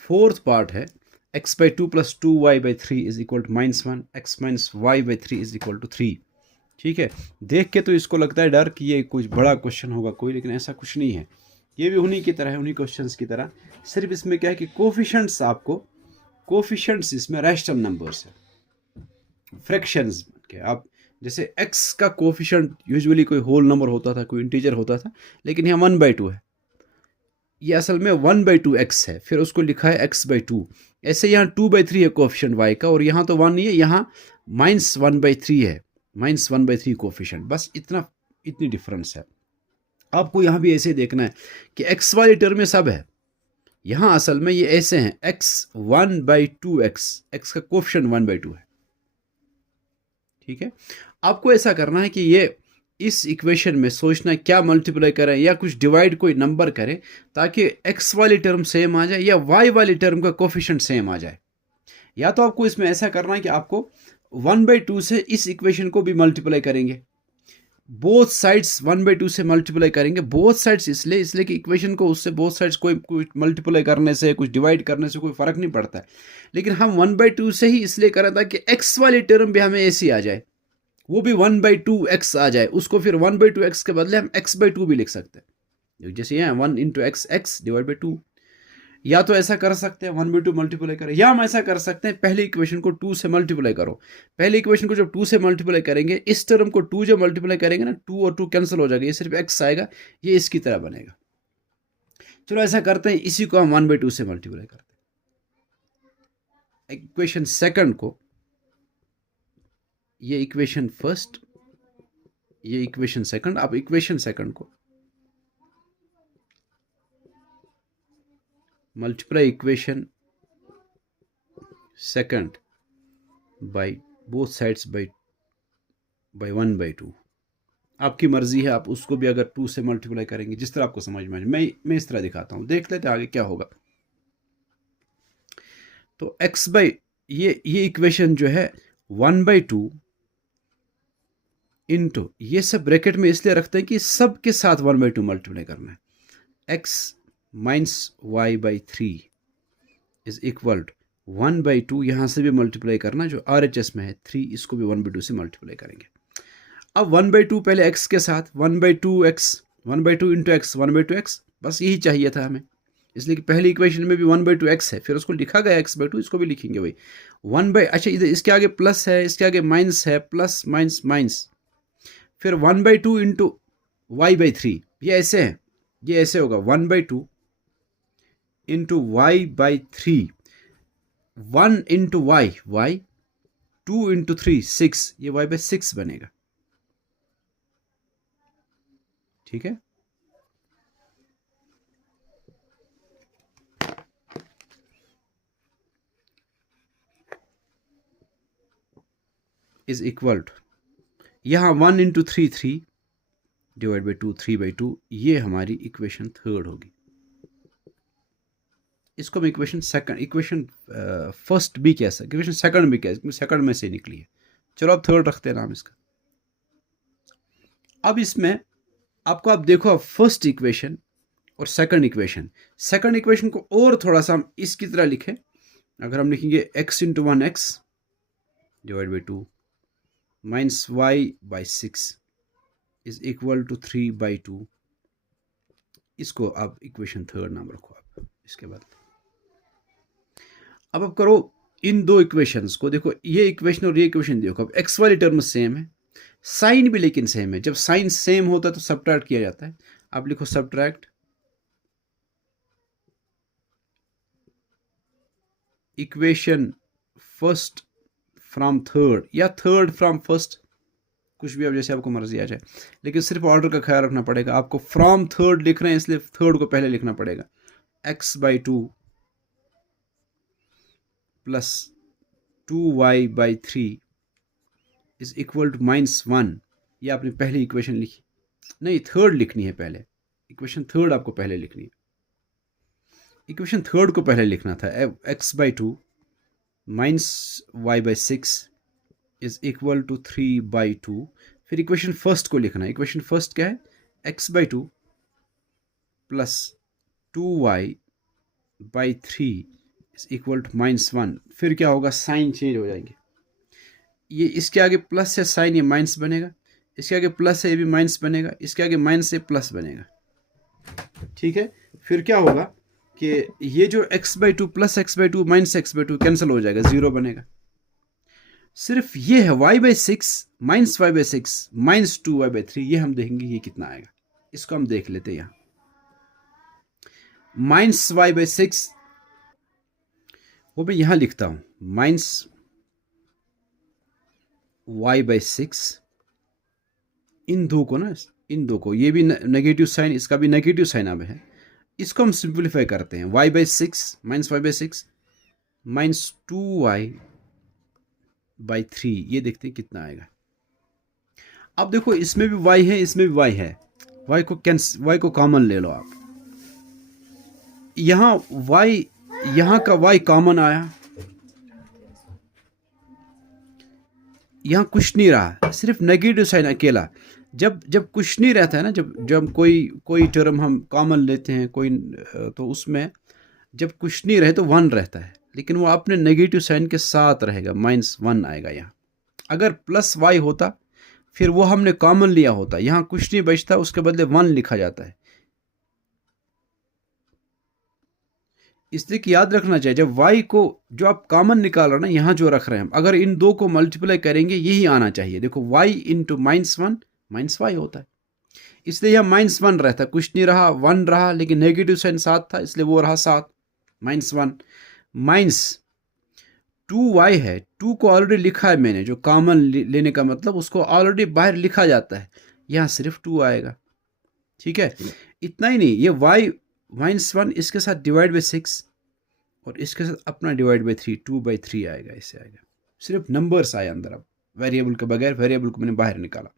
Fourth part है x by two plus two y by three is equal to -1, x minus y by three is equal to 3। ठीक है, देख के तो इसको लगता है डर कि ये कुछ बड़ा क्वेश्चन होगा कोई, लेकिन ऐसा कुछ नहीं है। ये भी उन्हीं की तरह है, उन्हीं क्वेश्चंस की तरह। सिर्फ इसमें क्या है कि कोफिशेंट्स इसमें रैशनल नंबर्स है, फ्रैक्शंस के। आप जैसे x का कोफिशेंट यूजुअली कोई होल नंबर होता था, कोई इंटीजर होता था, लेकिन यहाँ 1/2 है। ये असल में 1/2x है, फिर उसको लिखा है x/2। ऐसे यहाँ 2/3 है कोफिशेंट y का, और यहाँ तो 1 नहीं है, यहाँ -1/3 है, -1/3 कोफिशेंट। बस इतनी डिफरेंस है। आपको यहाँ भी ऐसे देखना है कि x वाले टर्म में सब है। यहाँ असल में ये ऐसे हैं, x 1/2x, x का कोफिशेंट 1/2 है। ठीक है, आपको ऐसा करना है कि ये इस इक्वेशन में सोचना क्या मल्टीप्लाई करें या कुछ डिवाइड कोई नंबर करें, ताकि x वाली टर्म सेम आ जाए या y वाली टर्म का कोफिशिएंट सेम आ जाए। या तो आपको इसमें ऐसा करना है कि आपको 1/2 से इस इक्वेशन को भी मल्टीप्लाई करेंगे, बोथ साइड्स 1/2 से मल्टीप्लाई करेंगे। बोथ साइड्स इसलिए कि इक्वेशन को उससे बोथ साइड्स कोई मल्टीप्लाई करने से, कुछ डिवाइड करने से कोई फर्क नहीं पड़ता है, लेकिन हम 1/2 से ही इसलिए करें ताकि x वाली टर्म भी हमें ऐसी आ जाए, वो भी 1/2x आ जाए। उसको फिर 1/2x के बदले हम x/2 भी लिख सकते हैं, जैसे यहाँ 1 into x, x divide by 2। या तो ऐसा कर सकते हैं 1/2 मल्टीप्लाई करें, या हम ऐसा कर सकते हैं पहले इक्वेशन को 2 से मल्टीप्लाई करो। पहले इक्वेशन को जब 2 से मल्टीप्लाई करेंगे, इस टर्म को 2 जब मल्टीप्लाई करेंगे ना, 2 और 2 कैंसिल हो जाएगा, ये सिर्फ x आएगा, ये इसकी तरह बनेगा। चलो ऐसा करते हैं, इसी को हम 1/2 से मल्टीप्लाई करते हैं। इक्वेशन सेकंड को, ये इक्वेशन फर्स्ट, ये इक्वेशन सेकंड। अब इक्वेशन सेकंड को multiply equation second by both sides by 1/2। आपकी मर्जी है, आप उसको भी अगर 2 से मल्टीप्लाई करेंगे, जिस तरह आपको समझ में आए। मैं इस तरह दिखाता हूं, देख लेते हैं आगे क्या होगा। तो x बाई ये इक्वेशन जो है 1/2 इंटू, ये सब ब्रैकेट में इसलिए रखते हैं कि सब के साथ 1/2 मल्टीप्लाई करना है। x minus y by 3 is equal to 1/2, यहाँ से भी मल्टीप्लाई करना, जो RHS में है 3, इसको भी 1/2 से मल्टीप्लाई करेंगे। अब 1/2 पहले x के साथ 1/2x, 1/2 इंटू एक्स 1/2x, बस यही चाहिए था हमें, इसलिए कि पहली इक्वेशन में भी 1/2x है, फिर उसको लिखा गया x/2, इसको भी लिखेंगे वही अच्छा इधर इसके आगे प्लस है, इसके आगे माइनस है, प्लस माइनस माइनस, फिर 1/2 इंटू वाई बाई 3, ये ऐसे है, ये ऐसे होगा 1/2 into y by 3, 1 into y, 2 into 3 6, ये y बाई 6 बनेगा। ठीक है, इज इक्वल टू, यहाँ 1 इंटू 3 3 डिवाइड बाई 2 3/2, ये हमारी इक्वेशन थर्ड होगी। इसको हम इक्वेशन सेकंड, इक्वेशन फर्स्ट भी कह सकते, इक्वेशन सेकंड भी कह सकते, सेकंड में से निकली है। चलो अब थर्ड रखते हैं नाम इसका। अब इसमें आपको, आप देखो, अब फर्स्ट इक्वेशन और सेकंड इक्वेशन को और थोड़ा सा हम इसकी तरह लिखें। अगर हम लिखेंगे x into 1x divide by 2 minus y by 6 is equal to 3/2, इसको आप इक्वेशन थर्ड नाम रखो आप इसके बाद। अब आप करो इन दो इक्वेशंस को, देखो ये इक्वेशन और ये इक्वेशन देखो, अब x वाली टर्म सेम है, साइन भी लेकिन सेम है। जब साइन सेम होता है तो सब्ट्रैक्ट किया जाता है। आप लिखो subtract equation first from third, या थर्ड फ्रॉम फर्स्ट, कुछ भी, अब जैसे आपको मर्जी आ जाए, लेकिन सिर्फ ऑर्डर का ख्याल रखना पड़ेगा। आपको फ्रॉम थर्ड लिख रहे हैं, इसलिए थर्ड को पहले लिखना पड़ेगा। x/2 plus 2y/3 is equal to -1। ये आपने पहली इक्वेशन लिखी, नहीं थर्ड लिखनी है पहले, इक्वेशन थर्ड आपको पहले लिखनी है। इक्वेशन थर्ड को पहले लिखना था, x/2 minus y/6 is equal to 3/2। फिर इक्वेशन फर्स्ट को लिखना है। इक्वेशन फर्स्ट क्या है, x/2 plus 2y/3 is equal to -1। फिर क्या होगा, साइन चेंज हो जाएंगे। ये इसके आगे प्लस है साइन, ये माइनस बनेगा, इसके आगे प्लस है ये भी माइनस बनेगा, इसके आगे माइनस है प्लस बनेगा। ठीक है, फिर क्या होगा कि ये जो x/2 plus x/2 minus x/2 cancel हो जाएगा, 0 बनेगा। सिर्फ ये है y/6 minus y/6 minus 2y/3, ये हम देखेंगे ये कितना आएगा। इसको हम देख लेते हैं यहाँ, माइनस y/6 वो मैं यहां लिखता हूं, माइनस y/6, इन दो को ना, इन दो को, ये भी नेगेटिव साइन, इसका भी नेगेटिव साइन अब है, इसको हम सिंप्लीफाई करते हैं। y/6 minus y/6 minus 2y/3, ये देखते हैं कितना आएगा। अब देखो इसमें भी y है, इसमें भी y है, y को कॉमन ले लो आप। यहां का y कॉमन आया, यहां कुछ नहीं रहा, सिर्फ नेगेटिव साइन अकेला। जब कुछ नहीं रहता है ना, जब कोई टर्म हम कॉमन लेते हैं कोई, तो उसमें जब कुछ नहीं रहे तो 1 रहता है, लेकिन वो अपने नेगेटिव साइन के साथ रहेगा, -1 आएगा यहाँ। अगर प्लस y होता फिर वो हमने कॉमन लिया होता, यहाँ कुछ नहीं बचता, उसके बदले 1 लिखा जाता है। इसलिए कि याद रखना चाहिए, जब y को जो आप कॉमन निकाल रहे हैं ना, यहाँ जो रख रहे हैं हम, अगर इन दो को मल्टीप्लाई करेंगे यही आना चाहिए। देखो y इंटू -1 माइनस y होता है, इसलिए यह -1 रहता है, कुछ नहीं रहा, 1 रहा, लेकिन नेगेटिव साइन 7 था, इसलिए वो रहा 7, -1 माइनस 2y है, 2 को ऑलरेडी लिखा है मैंने, जो कॉमन लेने का मतलब उसको ऑलरेडी बाहर लिखा जाता है, यहाँ सिर्फ 2 आएगा। ठीक है, इतना ही नहीं, ये y -1 इसके साथ डिवाइड बाई 6 और इसके साथ अपना डिवाइड बाई 3, 2/3 आएगा, इससे आएगा। सिर्फ नंबर्स आए अंदर, अब वेरिएबल के बगैर, वेरिएबल को मैंने बाहर निकाला।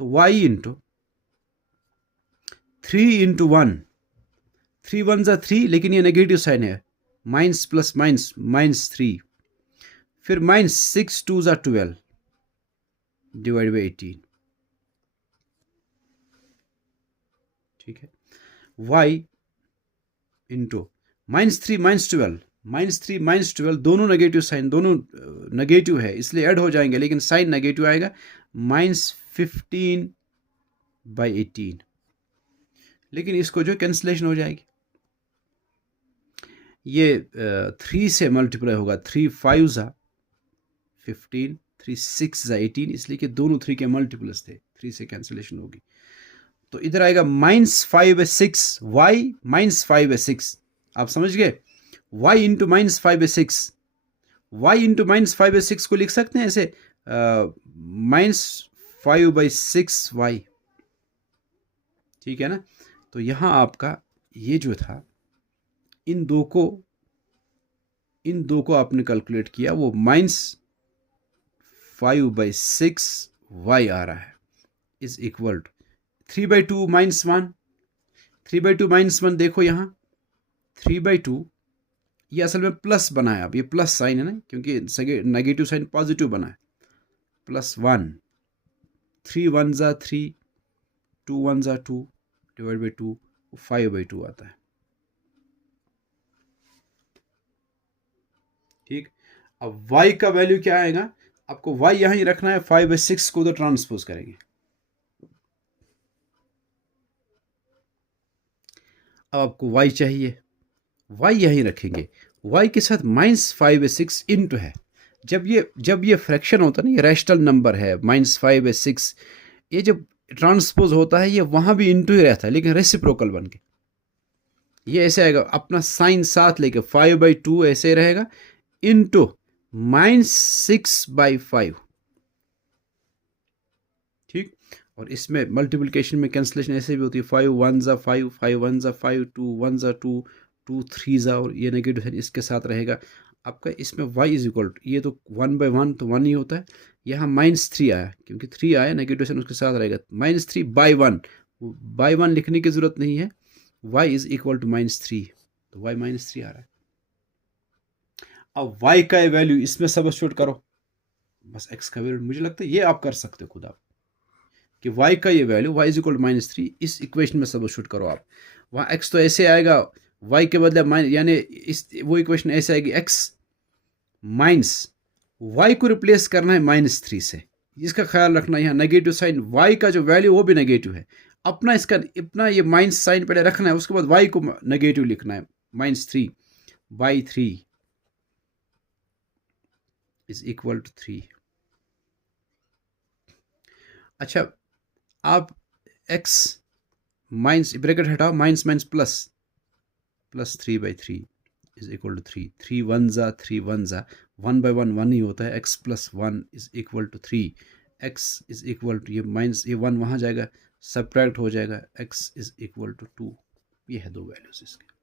तो y इंटू 3 इंटू 1, 3 1 ज़ा 3, लेकिन ये नेगेटिव साइन है, माइनस प्लस माइनस -3, फिर -6 2 ज़ा 12 डिवाइड बाई 18। ठीक है, y इंटू -3 -12, -3 -12 दोनों नेगेटिव साइन, दोनों नेगेटिव है इसलिए ऐड हो जाएंगे, लेकिन साइन नेगेटिव आएगा, -15/18, लेकिन इसको जो कैंसिलेशन हो जाएगी, ये 3 से मल्टीप्लाई होगा, 3 5 ज़ा 15, 3 6 ज़ा 18, इसलिए कि दोनों 3 के मल्टीपल्स थे, 3 से कैंसिलेशन होगी। तो इधर आएगा -5/6 y -5/6, आप समझ गए, y इंटू -5/6, y इंटू -5/6 को लिख सकते हैं ऐसे, -5/6 y। ठीक है ना, तो यहाँ आपका ये जो था, इन दो को आपने कैलकुलेट किया, वो -5/6 y आ रहा है, इज इक्वल टू 3/2 -1, 3/2 -1, देखो यहाँ 3/2, ये असल में प्लस बनाया, अब ये प्लस साइन है ना, क्योंकि नेगेटिव साइन पॉजिटिव बना है, +1, 3 1 ज़ा 3, 2 1 ज़ा 2 डिवाइड बाई 2, 5/2 आता है। ठीक, अब y का वैल्यू क्या आएगा, आपको y यहां ही रखना है, 5/6 को उधर ट्रांसपोज करेंगे। अब आपको y चाहिए, y यहीं रखेंगे, y के साथ -5/6 इंटू है, जब ये फ्रैक्शन होता है ना, ये रैशनल नंबर है, -5/6, ये जब ट्रांसपोज होता है ये वहां भी इंटू ही रहता है, लेकिन रेसिप्रोकल बन के ये ऐसे आएगा, अपना साइन साथ लेके 5/2 ऐसे रहेगा, इंटू -6/5। ठीक, और इसमें मल्टीप्लिकेशन में कैंसिलेशन ऐसे भी होती है, 5 1 ज़ा 5, 5 1 ज़ा 5, 2 1 ज़ा 2, 2 3 ज़ा, और ये नेगेटिव है इसके साथ रहेगा आपका। इसमें y इज इक्वल टू, ये तो 1/1 तो 1 ही होता है, यहाँ -3 आया, क्योंकि 3 आया नेगेटिव साइन उसके साथ रहेगा, -3/1 लिखने की जरूरत नहीं है, y इज इक्वल टू -3, तो y -3 आ रहा है। अब y का वैल्यू इसमें सब्स्टिट्यूट करो, बस x का वैल्यू, मुझे लगता है ये आप कर सकते हो खुद आप, कि y का ये value y is equal to -3 इस इक्वेशन में सब्स्टिट्यूट करो आप, वहाँ x तो ऐसे आएगा y के बदले माइनस, यानी इस वो इक्वेशन ऐसे आएगी x माइनस y को रिप्लेस करना है -3 से। इसका ख्याल रखना, यहाँ नेगेटिव साइन y का जो वैल्यू वो भी नेगेटिव है, अपना ये माइनस साइन पहले रखना है, उसके बाद y को नेगेटिव लिखना है, -3/3 इज इक्वल टू 3। अच्छा, आप x माइनस ब्रैकेट हटाओ, minus minus plus 3/3 is equal to 3। 3 1 जा 3 1 जा, 1/1 1 ही होता है, x plus 1 is equal to 3। x is equal to, ये माइनस ये 1 वहाँ जाएगा, सब्ट्रैक्ट हो जाएगा, x इज इक्वल टू 2। ये है दो वैल्यूज इसके।